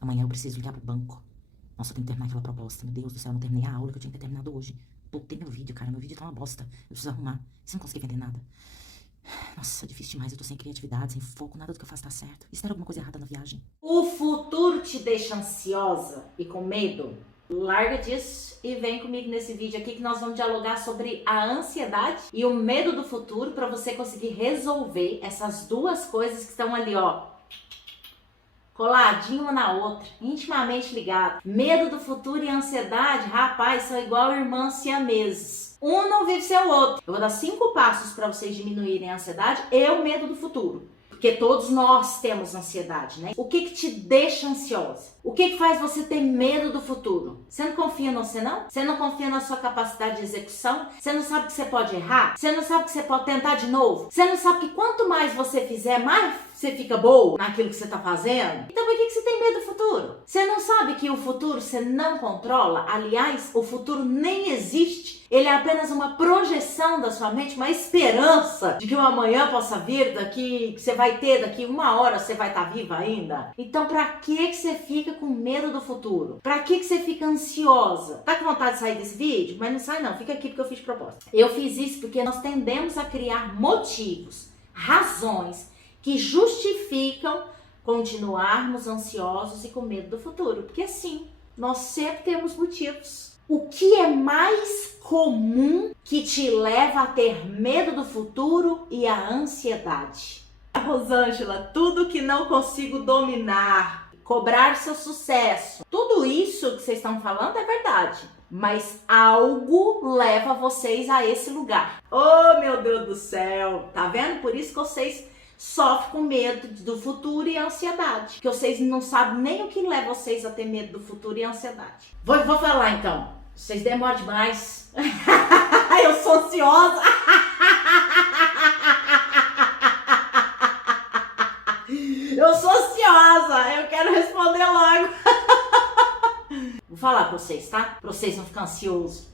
Amanhã eu preciso ligar pro banco. Nossa, eu tenho que terminar aquela proposta. Meu Deus do céu, eu não terminei a aula que eu tinha que ter terminado hoje. Botei meu vídeo, cara. Meu vídeo tá uma bosta. Eu preciso arrumar. Se não conseguir vender nada. Nossa, é difícil demais. Eu tô sem criatividade, sem foco. Nada do que eu faço tá certo. E se der alguma coisa errada na viagem? O futuro te deixa ansiosa e com medo? Larga disso e vem comigo nesse vídeo aqui que nós vamos dialogar sobre a ansiedade e o medo do futuro para você conseguir resolver essas duas coisas que estão ali, ó, coladinho uma na outra, intimamente ligado. Medo do futuro e ansiedade, rapaz, são igual irmãos siameses. Um não vive sem o outro. Eu vou dar 5 passos para vocês diminuírem a ansiedade e o medo do futuro. Porque todos nós temos ansiedade, né? O que te deixa ansiosa? O que faz você ter medo do futuro? Você não confia no você, não? Você não confia na sua capacidade de execução? Você não sabe que você pode errar? Você não sabe que você pode tentar de novo? Você não sabe que quanto mais você fizer, mais você fica boa naquilo que você tá fazendo? Então por que você tem medo do futuro? Você não sabe que o futuro você não controla? Aliás, o futuro nem existe. Ele é apenas uma projeção da sua mente, uma esperança de que um amanhã possa vir, que você vai ter daqui 1 hora, você vai estar viva ainda. Então pra que você fica com medo do futuro? Pra que você fica ansiosa? Tá com vontade de sair desse vídeo? Mas não sai não, fica aqui porque eu fiz proposta. Eu fiz isso porque nós tendemos a criar motivos, razões que justificam continuarmos ansiosos e com medo do futuro. Porque sim, nós sempre temos motivos. O que é mais comum que te leva a ter medo do futuro e a ansiedade? Rosângela, tudo que não consigo dominar, cobrar seu sucesso, tudo isso que vocês estão falando é verdade. Mas algo leva vocês a esse lugar. Oh, meu Deus do céu! Tá vendo? Por isso que vocês sofrem com medo do futuro e ansiedade. Que vocês não sabem nem o que leva vocês a ter medo do futuro e ansiedade. Vou falar então. Vocês demoram demais. Eu sou ansiosa. Eu sou ansiosa. Eu quero responder logo. Vou falar pra vocês, tá? Pra vocês não ficarem ansiosos.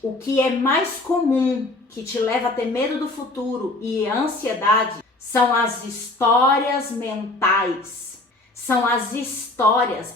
O que é mais comum que te leva a ter medo do futuro e ansiedade são as histórias mentais. São as histórias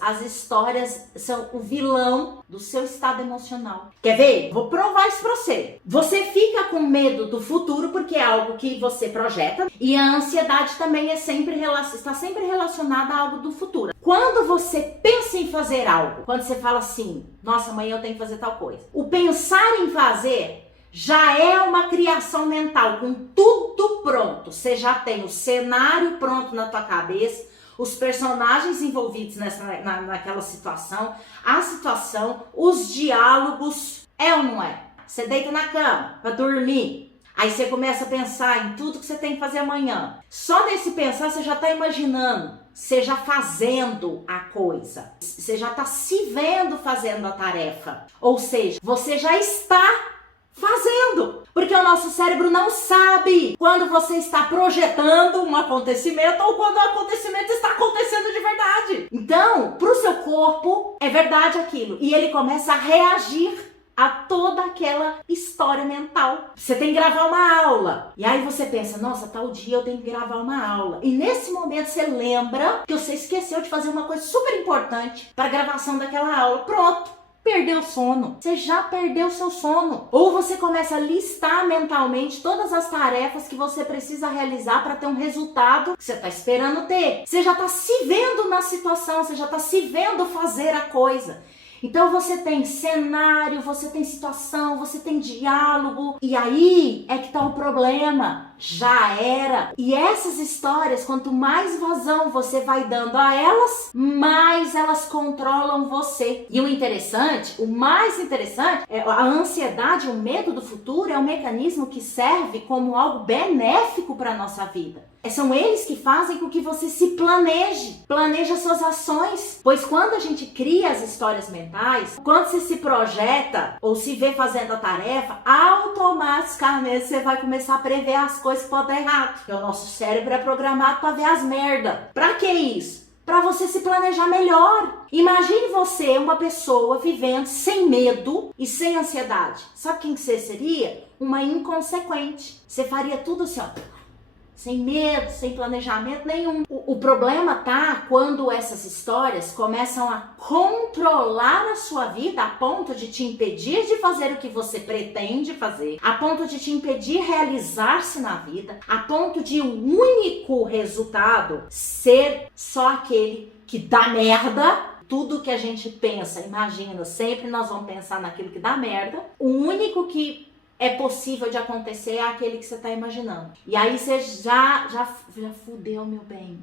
são o vilão do seu estado emocional. Quer ver? Vou provar isso pra você. Você fica com medo do futuro porque é algo que você projeta e a ansiedade também está sempre relacionada a algo do futuro. Quando você pensa em fazer algo, quando você fala assim, nossa, amanhã eu tenho que fazer tal coisa. O pensar em fazer já é uma criação mental com tudo pronto. Você já tem o cenário pronto na tua cabeça, os personagens envolvidos naquela situação, a situação, os diálogos, é ou não é? Você deita na cama pra dormir, aí você começa a pensar em tudo que você tem que fazer amanhã. Só nesse pensar você já tá imaginando, você já fazendo a coisa, você já tá se vendo fazendo a tarefa, ou seja, você já está fazendo, porque o nosso cérebro não sabe quando você está projetando um acontecimento ou quando o acontecimento está acontecendo de verdade. Então, para o seu corpo, é verdade aquilo. E ele começa a reagir a toda aquela história mental. Você tem que gravar uma aula. E aí você pensa, nossa, tal dia eu tenho que gravar uma aula. E nesse momento você lembra que você esqueceu de fazer uma coisa super importante para a gravação daquela aula. Pronto. Perdeu o sono. Você já perdeu seu sono. Ou você começa a listar mentalmente todas as tarefas que você precisa realizar para ter um resultado que você está esperando ter. Você já está se vendo na situação, você já está se vendo fazer a coisa. Então você tem cenário, você tem situação, você tem diálogo. E aí é que está o problema. Já era. E essas histórias, quanto mais vazão você vai dando a elas, mais elas controlam você. E o mais interessante, é a ansiedade, o medo do futuro é um mecanismo que serve como algo benéfico para a nossa vida. São eles que fazem com que você se planeje as suas ações. Pois quando a gente cria as histórias mentais, quando você se projeta ou se vê fazendo a tarefa, automaticamente você vai começar a prever as coisas que podem dar errado. Porque o nosso cérebro é programado para ver as merda. Pra que isso? Para você se planejar melhor. Imagine você, uma pessoa vivendo sem medo e sem ansiedade. Sabe quem que você seria? Uma inconsequente. Você faria tudo assim, ó. sem medo, sem planejamento nenhum. O problema tá quando essas histórias começam a controlar a sua vida a ponto de te impedir de fazer o que você pretende fazer, a ponto de te impedir de realizar-se na vida, a ponto de o único resultado ser só aquele que dá merda. Tudo que a gente pensa, imagina, sempre nós vamos pensar naquilo que dá merda. O único que é possível de acontecer é aquele que você está imaginando. E aí você já fudeu, meu bem.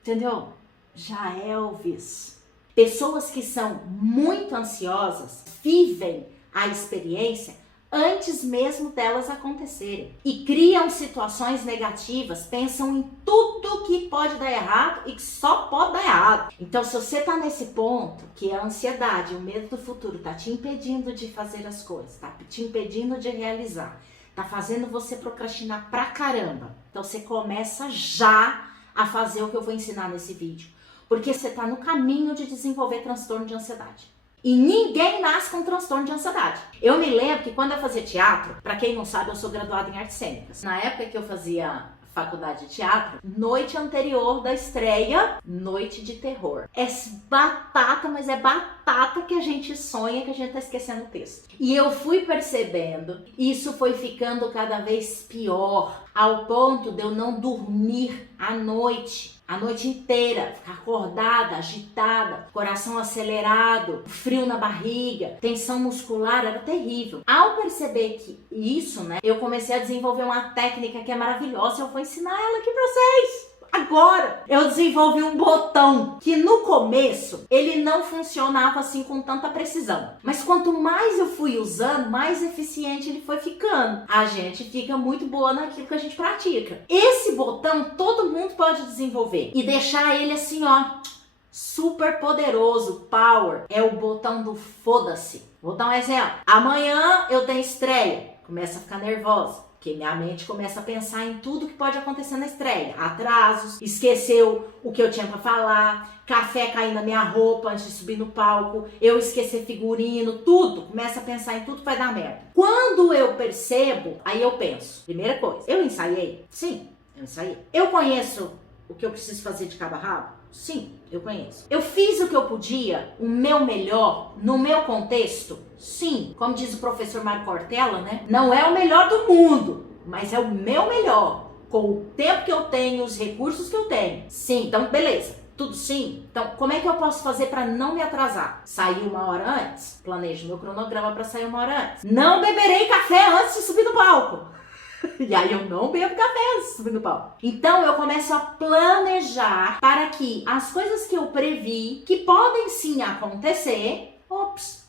Entendeu? Já Elvis. Pessoas que são muito ansiosas vivem a experiência antes mesmo delas acontecerem. E criam situações negativas, pensam em tudo que pode dar errado e que só pode dar errado. Então, se você tá nesse ponto, que a ansiedade, o medo do futuro tá te impedindo de fazer as coisas, tá te impedindo de realizar, tá fazendo você procrastinar pra caramba, então você começa já a fazer o que eu vou ensinar nesse vídeo. Porque você tá no caminho de desenvolver transtorno de ansiedade. E ninguém nasce com transtorno de ansiedade. Eu me lembro que quando eu fazia teatro, pra quem não sabe, eu sou graduada em artes cênicas. Na época que eu fazia faculdade de teatro, noite anterior da estreia, noite de terror. É batata, mas é batata que a gente sonha, que a gente tá esquecendo o texto. E eu fui percebendo, isso foi ficando cada vez pior, ao ponto de eu não dormir à noite. A noite inteira, ficar acordada, agitada, coração acelerado, frio na barriga, tensão muscular, era terrível. Ao perceber que isso, né, eu comecei a desenvolver uma técnica que é maravilhosa, eu vou ensinar ela aqui pra vocês. Agora, eu desenvolvi um botão que no começo ele não funcionava assim com tanta precisão. Mas quanto mais eu fui usando, mais eficiente ele foi ficando. A gente fica muito boa naquilo que a gente pratica. Esse botão todo mundo pode desenvolver e deixar ele assim, ó, super poderoso, power. É o botão do foda-se. Vou dar um exemplo. Amanhã eu tenho estreia. Começa a ficar nervosa. Porque minha mente começa a pensar em tudo que pode acontecer na estreia. Atrasos, esqueceu o que eu tinha pra falar, café cair na minha roupa antes de subir no palco, eu esquecer figurino, tudo. Começa a pensar em tudo que vai dar merda. Quando eu percebo, aí eu penso. Primeira coisa, eu ensaiei? Sim, eu ensaiei. Eu conheço o que eu preciso fazer de cabo a rabo? Sim, eu conheço. Eu fiz o que eu podia, o meu melhor, no meu contexto? Sim. Como diz o professor Mário Cortella, né? Não é o melhor do mundo, mas é o meu melhor. Com o tempo que eu tenho, os recursos que eu tenho. Sim, então beleza. Tudo sim? Então, como é que eu posso fazer para não me atrasar? Sair 1 hora antes? Planejo meu cronograma para sair 1 hora antes. Não beberei café antes de subir no palco. E aí eu não bebo café subindo pau. Então eu começo a planejar para que as coisas que eu previ, que podem sim acontecer,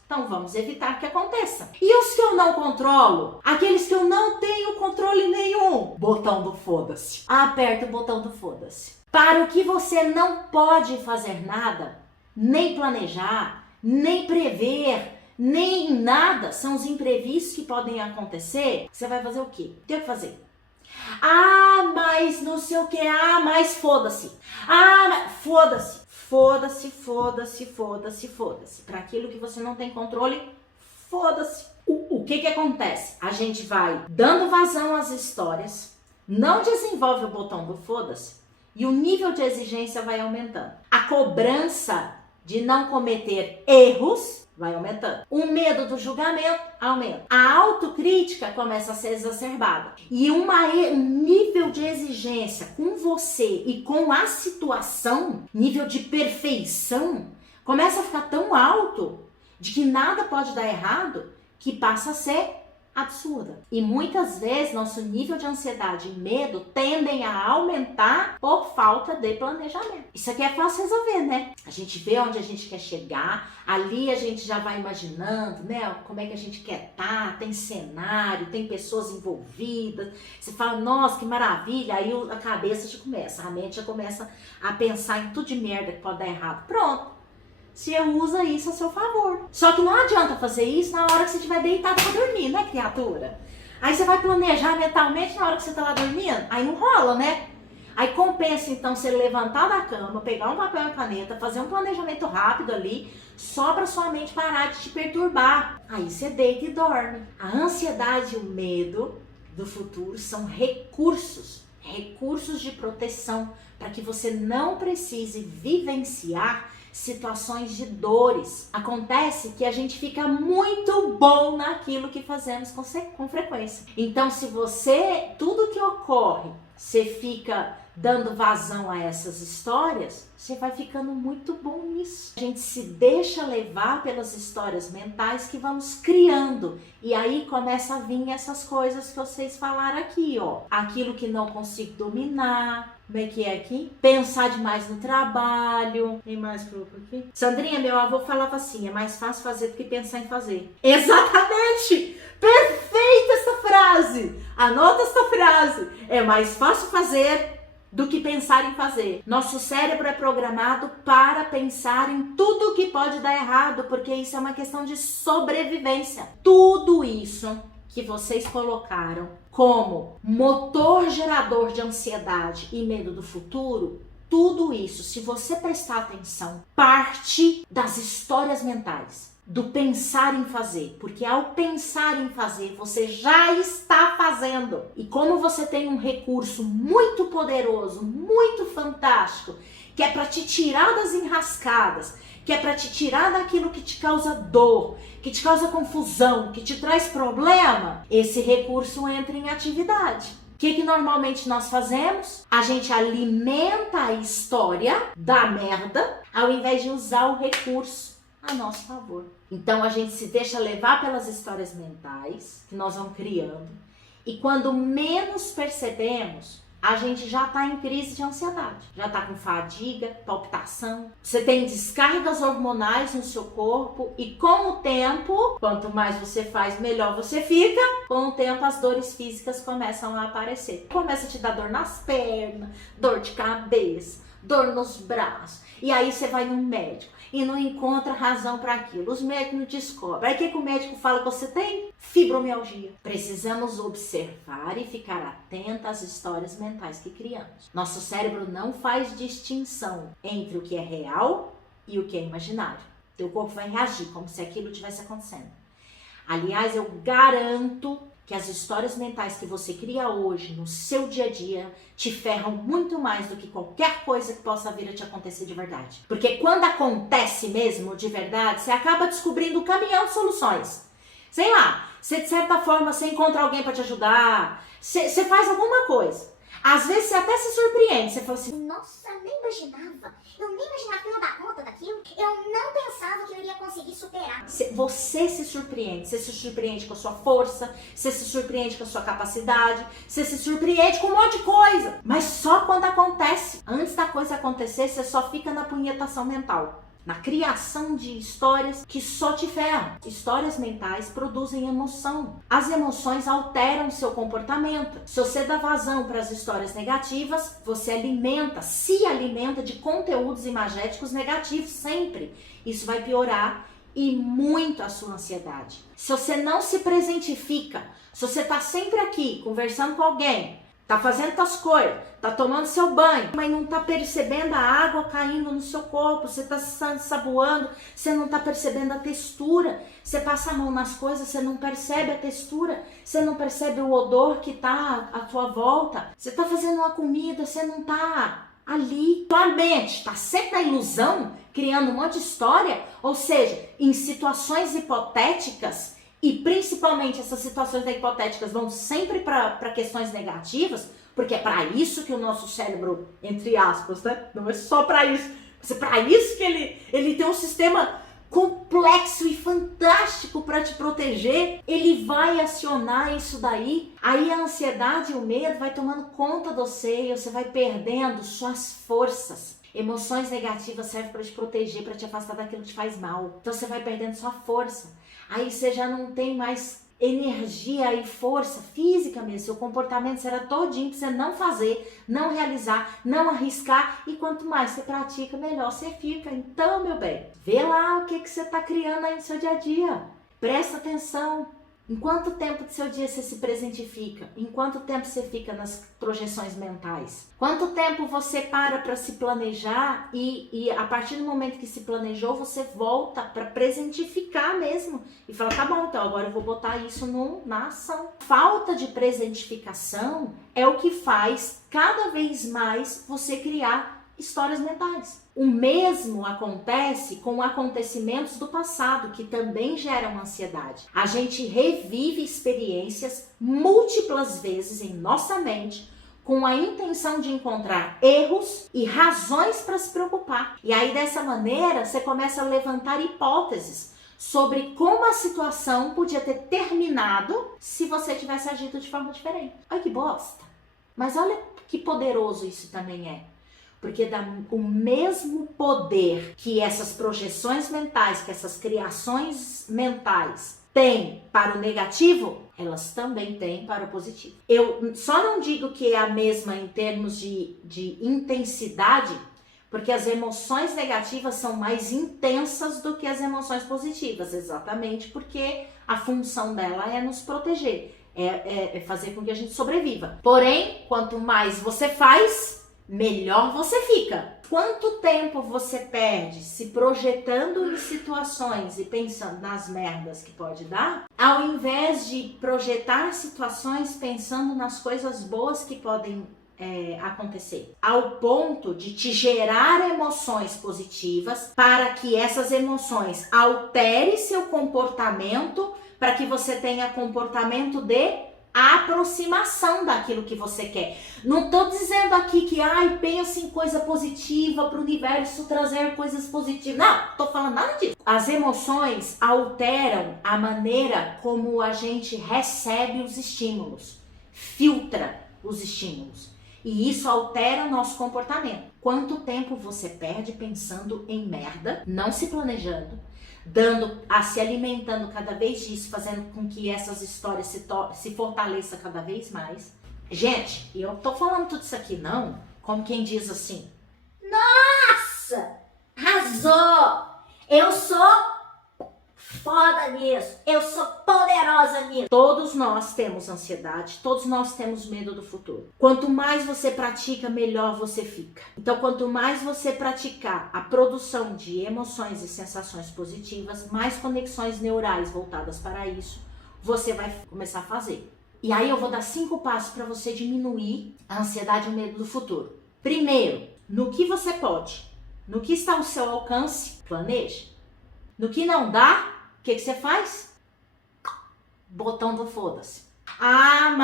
então vamos evitar que aconteça. E os que eu não controlo? Aqueles que eu não tenho controle nenhum. Botão do foda-se. Aperta o botão do foda-se. Para o que você não pode fazer nada, nem planejar, nem prever, nem nada, são os imprevistos que podem acontecer, você vai fazer o quê? Tem que fazer. Ah, mas não sei o que. Ah, mas foda-se. Ah, mas foda-se. Foda-se, foda-se, foda-se, foda-se. Para aquilo que você não tem controle, foda-se. O que acontece? A gente vai dando vazão às histórias, não desenvolve o botão do foda-se e o nível de exigência vai aumentando. A cobrança de não cometer erros vai aumentando. O medo do julgamento aumenta. A autocrítica começa a ser exacerbada. E um nível de exigência com você e com a situação, nível de perfeição, começa a ficar tão alto de que nada pode dar errado, que passa a ser absurda. E muitas vezes nosso nível de ansiedade e medo tendem a aumentar por falta de planejamento. Isso aqui é fácil resolver, né? A gente vê onde a gente quer chegar, ali a gente já vai imaginando, né? Como é que a gente quer estar, tem cenário, tem pessoas envolvidas. Você fala, nossa, que maravilha. Aí a cabeça já começa, a mente já começa a pensar em tudo de merda que pode dar errado. Pronto. Você usa isso a seu favor. Só que não adianta fazer isso na hora que você estiver deitado pra dormir, né, criatura? Aí você vai planejar mentalmente na hora que você tá lá dormindo, aí não rola, né? Aí compensa, então, você levantar da cama, pegar um papel e caneta, fazer um planejamento rápido ali, só pra sua mente parar de te perturbar. Aí você deita e dorme. A ansiedade e o medo do futuro são recursos recursos de proteção para que você não precise vivenciar situações de dores. Acontece que a gente fica muito bom naquilo que fazemos com frequência. Então, se tudo que ocorre, você fica dando vazão a essas histórias, você vai ficando muito bom nisso. A gente se deixa levar pelas histórias mentais que vamos criando. E aí começa a vir essas coisas que vocês falaram aqui, ó. Aquilo que não consigo dominar. Como é que é aqui? Pensar demais no trabalho. Tem mais grupo aqui? Sandrinha, meu avô falava assim, é mais fácil fazer do que pensar em fazer. Exatamente! Perfeita essa frase! Anota essa frase. É mais fácil fazer do que pensar em fazer. Nosso cérebro é programado para pensar em tudo que pode dar errado, porque isso é uma questão de sobrevivência. Tudo isso que vocês colocaram como motor gerador de ansiedade e medo do futuro, tudo isso, se você prestar atenção, parte das histórias mentais, do pensar em fazer, porque ao pensar em fazer, você já está fazendo. E como você tem um recurso muito poderoso, muito fantástico, que é para te tirar das enrascadas, que é para te tirar daquilo que te causa dor, que te causa confusão, que te traz problema, esse recurso entra em atividade. O que normalmente nós fazemos? A gente alimenta a história da merda, ao invés de usar o recurso a nosso favor. Então a gente se deixa levar pelas histórias mentais que nós vamos criando, e quando menos percebemos, a gente já está em crise de ansiedade, já está com fadiga, palpitação, você tem descargas hormonais no seu corpo, e com o tempo, quanto mais você faz, melhor você fica. Com o tempo as dores físicas começam a aparecer, começa a te dar dor nas pernas, dor de cabeça, dor nos braços, e aí você vai no médico e não encontra razão para aquilo. Os médicos não descobrem. Aí o que o médico fala que você tem? Fibromialgia. Precisamos observar e ficar atenta às histórias mentais que criamos. Nosso cérebro não faz distinção entre o que é real e o que é imaginário. Teu corpo vai reagir como se aquilo tivesse acontecendo. Aliás, eu garanto que as histórias mentais que você cria hoje no seu dia a dia te ferram muito mais do que qualquer coisa que possa vir a te acontecer de verdade. Porque quando acontece mesmo de verdade, você acaba descobrindo o caminhão de soluções. Sei lá, você de certa forma você encontra alguém para te ajudar, você faz alguma coisa. Às vezes você até se surpreende, você fala assim, nossa, eu nem imaginava que eu ia dar conta daquilo, eu não pensava que eu iria conseguir superar. Você se surpreende com a sua força, você se surpreende com a sua capacidade, você se surpreende com um monte de coisa, mas só quando acontece. Antes da coisa acontecer, você só fica na punhetação mental, na criação de histórias que só te ferram. Histórias mentais produzem emoção. As emoções alteram seu comportamento. Se você dá vazão para as histórias negativas, você se alimenta de conteúdos imagéticos negativos sempre. Isso vai piorar e muito a sua ansiedade. Se você não se presentifica, se você está sempre aqui conversando com alguém, tá fazendo suas coisas, tá tomando seu banho, mas não tá percebendo a água caindo no seu corpo, você tá se saboando, você não tá percebendo a textura, você passa a mão nas coisas, você não percebe a textura, você não percebe o odor que tá à sua volta, você tá fazendo uma comida, você não tá ali. Tua mente tá sempre na ilusão, criando um monte de história, ou seja, em situações hipotéticas. E principalmente essas situações hipotéticas vão sempre para questões negativas, porque é para isso que o nosso cérebro, entre aspas, né? Não é só para isso. Mas é para isso que ele tem um sistema complexo e fantástico para te proteger. Ele vai acionar isso daí. Aí a ansiedade e o medo vai tomando conta de você e você vai perdendo suas forças. Emoções negativas servem para te proteger, para te afastar daquilo que te faz mal. Então você vai perdendo sua força. Aí você já não tem mais energia e força física mesmo. Seu comportamento será todinho para você não fazer, não realizar, não arriscar. E quanto mais você pratica, melhor você fica. Então, meu bem, vê lá o que você está criando aí no seu dia a dia. Presta atenção Em quanto tempo do seu dia você se presentifica? Em quanto tempo você fica nas projeções mentais? Quanto tempo você para se planejar e a partir do momento que se planejou, você volta para presentificar mesmo e fala, tá bom, então agora eu vou botar isso na ação. Falta de presentificação é o que faz cada vez mais você criar histórias mentais. O mesmo acontece com acontecimentos do passado, que também geram ansiedade. A gente revive experiências múltiplas vezes em nossa mente com a intenção de encontrar erros e razões para se preocupar. E aí, dessa maneira, você começa a levantar hipóteses sobre como a situação podia ter terminado se você tivesse agido de forma diferente. Olha que bosta! Mas olha que poderoso isso também é. Porque dá o mesmo poder que essas projeções mentais, que essas criações mentais têm para o negativo, elas também têm para o positivo. Eu só não digo que é a mesma em termos de intensidade, porque as emoções negativas são mais intensas do que as emoções positivas, exatamente porque a função dela é nos proteger, é fazer com que a gente sobreviva. Porém, quanto mais você faz, melhor você fica. Quanto tempo você perde se projetando em situações e pensando nas merdas que pode dar, ao invés de projetar situações pensando nas coisas boas que podem acontecer, ao ponto de te gerar emoções positivas para que essas emoções alterem seu comportamento para que você tenha comportamento de aproximação daquilo que você quer. Não tô dizendo aqui que pensa em coisa positiva para o universo trazer coisas positivas. Não, tô falando nada disso. As emoções alteram a maneira como a gente recebe os estímulos, filtra os estímulos. E isso altera o nosso comportamento. Quanto tempo você perde pensando em merda, não se planejando, se alimentando cada vez disso, fazendo com que essas histórias se fortaleçam cada vez mais. Gente, e eu tô falando tudo isso aqui não, como quem diz assim, Nossa! Arrasou! Eu sou foda nisso! Eu sou poderosa nisso! todos nós temos ansiedade, todos nós temos medo do futuro. Quanto mais você pratica, melhor você fica. Então, quanto mais você praticar a produção de emoções e sensações positivas, mais conexões neurais voltadas para isso, você vai começar a fazer. E aí eu vou dar 5 passos para você diminuir a ansiedade e o medo do futuro. Primeiro, no que você pode, no que está ao seu alcance, planeje. No que não dá, o que você faz? Botão do foda-se.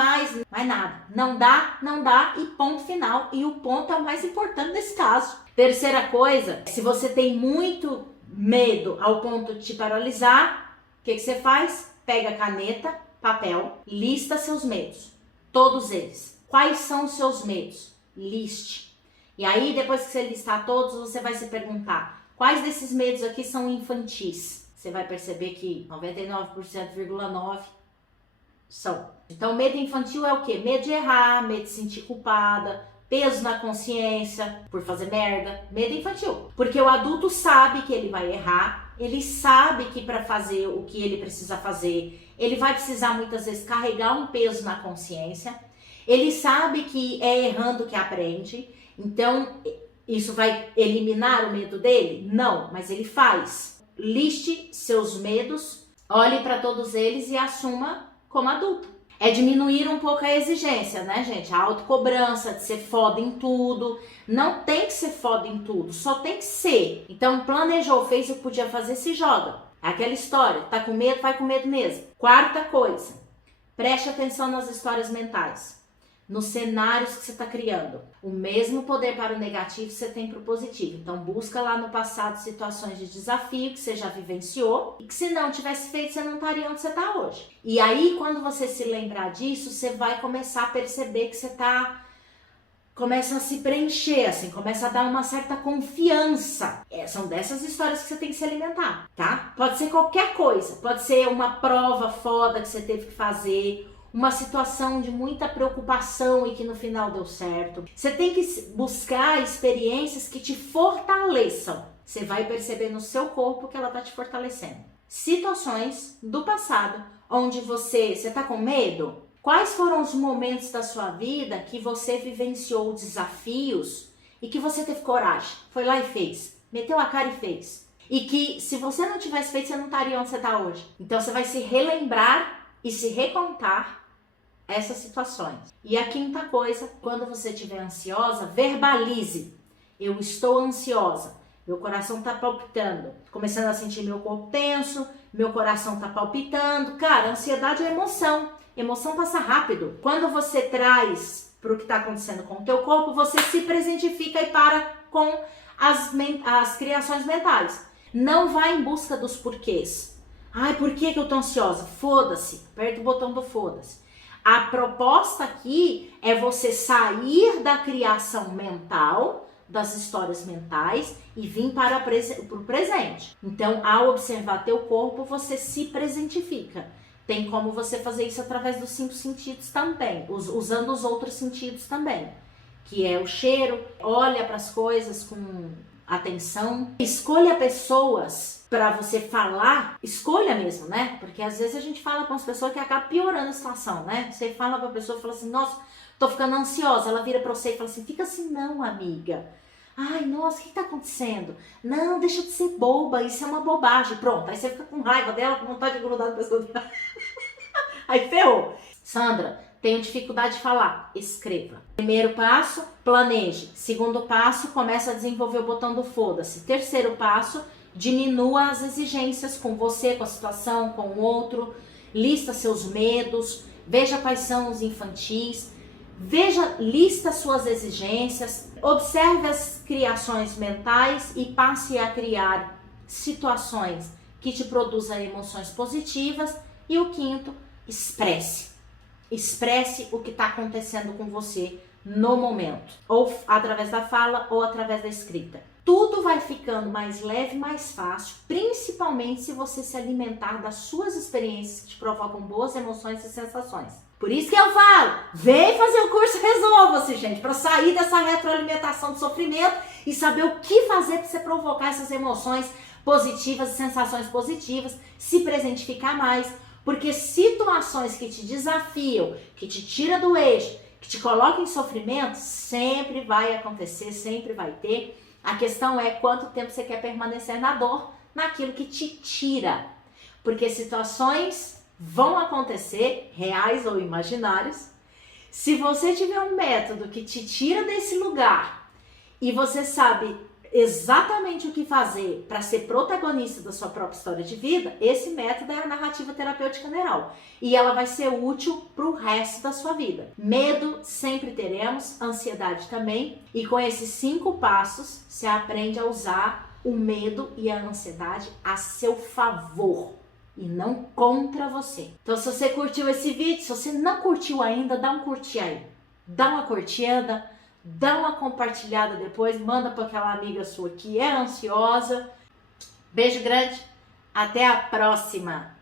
Mas nada. Não dá e ponto final. E o ponto é o mais importante nesse caso. Terceira coisa, se você tem muito medo ao ponto de te paralisar, o que você faz? Pega caneta, papel, lista seus medos. Todos eles. Quais são os seus medos? Liste. E aí, depois que você listar todos, você vai se perguntar, quais desses medos aqui são infantis? Você vai perceber que 99,9% são. Então, medo infantil é o quê? Medo de errar, medo de sentir culpada, peso na consciência por fazer merda. Medo infantil. Porque o adulto sabe que ele vai errar, ele sabe que para fazer o que ele precisa fazer, ele vai precisar muitas vezes carregar um peso na consciência. Ele sabe que é errando que aprende. Então, isso vai eliminar o medo dele? Não, mas ele faz. Liste seus medos, olhe para todos eles e assuma como adulto. É diminuir um pouco a exigência, né, gente? A autocobrança de ser foda em tudo. Não tem que ser foda em tudo, só tem que ser. Então, planejou, fez o que podia fazer, se joga. Aquela história, tá com medo, vai com medo mesmo. Quarta coisa, preste atenção nas histórias mentais. Nos cenários que você está criando. O mesmo poder para o negativo você tem para o positivo. Então busca lá no passado situações de desafio que você já vivenciou e que se não tivesse feito, você não estaria onde você está hoje. E aí, quando você se lembrar disso, você vai começar a perceber que você começa a se preencher, assim, começa a dar uma certa confiança. São dessas histórias que você tem que se alimentar, tá? Pode ser qualquer coisa. Pode ser uma prova foda que você teve que fazer, uma situação de muita preocupação e que no final deu certo. Você tem que buscar experiências que te fortaleçam. Você vai perceber no seu corpo que ela está te fortalecendo. Situações do passado onde você tá com medo? Quais foram os momentos da sua vida que você vivenciou desafios e que você teve coragem? Foi lá e fez. Meteu a cara e fez. E que se você não tivesse feito, você não estaria onde você está hoje. Então você vai se relembrar e se recontar essas situações. E a quinta coisa, quando você estiver ansiosa, verbalize. Eu estou ansiosa. Meu coração está palpitando. Começando a sentir meu corpo tenso, meu coração está palpitando. Cara, ansiedade é emoção. Emoção passa rápido. Quando você traz para o que está acontecendo com o teu corpo, você se presentifica e para com as criações mentais. Não vai em busca dos porquês. Ai, por que eu tô ansiosa? Foda-se. Aperta o botão do foda-se. A proposta aqui é você sair da criação mental, das histórias mentais e vir para o presente. Então, ao observar teu corpo, você se presentifica. Tem como você fazer isso através dos 5 sentidos também, usando os outros sentidos também, que é o cheiro. Olha para as coisas com atenção. Escolha pessoas para você falar. Escolha mesmo, né? Porque às vezes a gente fala com as pessoas que acaba piorando a situação, né? Você fala para a pessoa e fala assim, nossa, tô ficando ansiosa. Ela vira para você e fala assim, fica assim não, amiga. Ai, nossa, o que tá acontecendo? Não, deixa de ser boba, isso é uma bobagem. Pronto, aí você fica com raiva dela, com vontade de grudar na pessoa dela. Aí ferrou. Sandra, tenho dificuldade de falar. Escreva. Primeiro passo, planeje. Segundo passo, começa a desenvolver o botão do foda-se. Terceiro passo, diminua as exigências com você, com a situação, com o outro. Lista seus medos. Veja quais são os infantis. Lista suas exigências, observe as criações mentais e passe a criar situações que te produzam emoções positivas. E o quinto, expresse. Expresse o que está acontecendo com você no momento, ou através da fala ou através da escrita. Tudo vai ficando mais leve, mais fácil, principalmente se você se alimentar das suas experiências que te provocam boas emoções e sensações. Por isso que eu falo, vem fazer o curso Resolva-se, gente, para sair dessa retroalimentação do sofrimento e saber o que fazer para você provocar essas emoções positivas e sensações positivas, se presentificar mais, porque situações que te desafiam, que te tiram do eixo, que te colocam em sofrimento, sempre vai acontecer, sempre vai ter. A questão é quanto tempo você quer permanecer na dor, naquilo que te tira, porque situações vão acontecer, reais ou imaginários. Se você tiver um método que te tira desse lugar e você sabe exatamente o que fazer para ser protagonista da sua própria história de vida, esse método é a narrativa terapêutica neural e ela vai ser útil para o resto da sua vida. Medo sempre teremos, ansiedade também, e com esses 5 passos você aprende a usar o medo e a ansiedade a seu favor e não contra você. Então, se você curtiu esse vídeo, se você não curtiu ainda, dá um curtir aí. Dá uma curtida, dá uma compartilhada depois, manda para aquela amiga sua que é ansiosa. Beijo grande, até a próxima!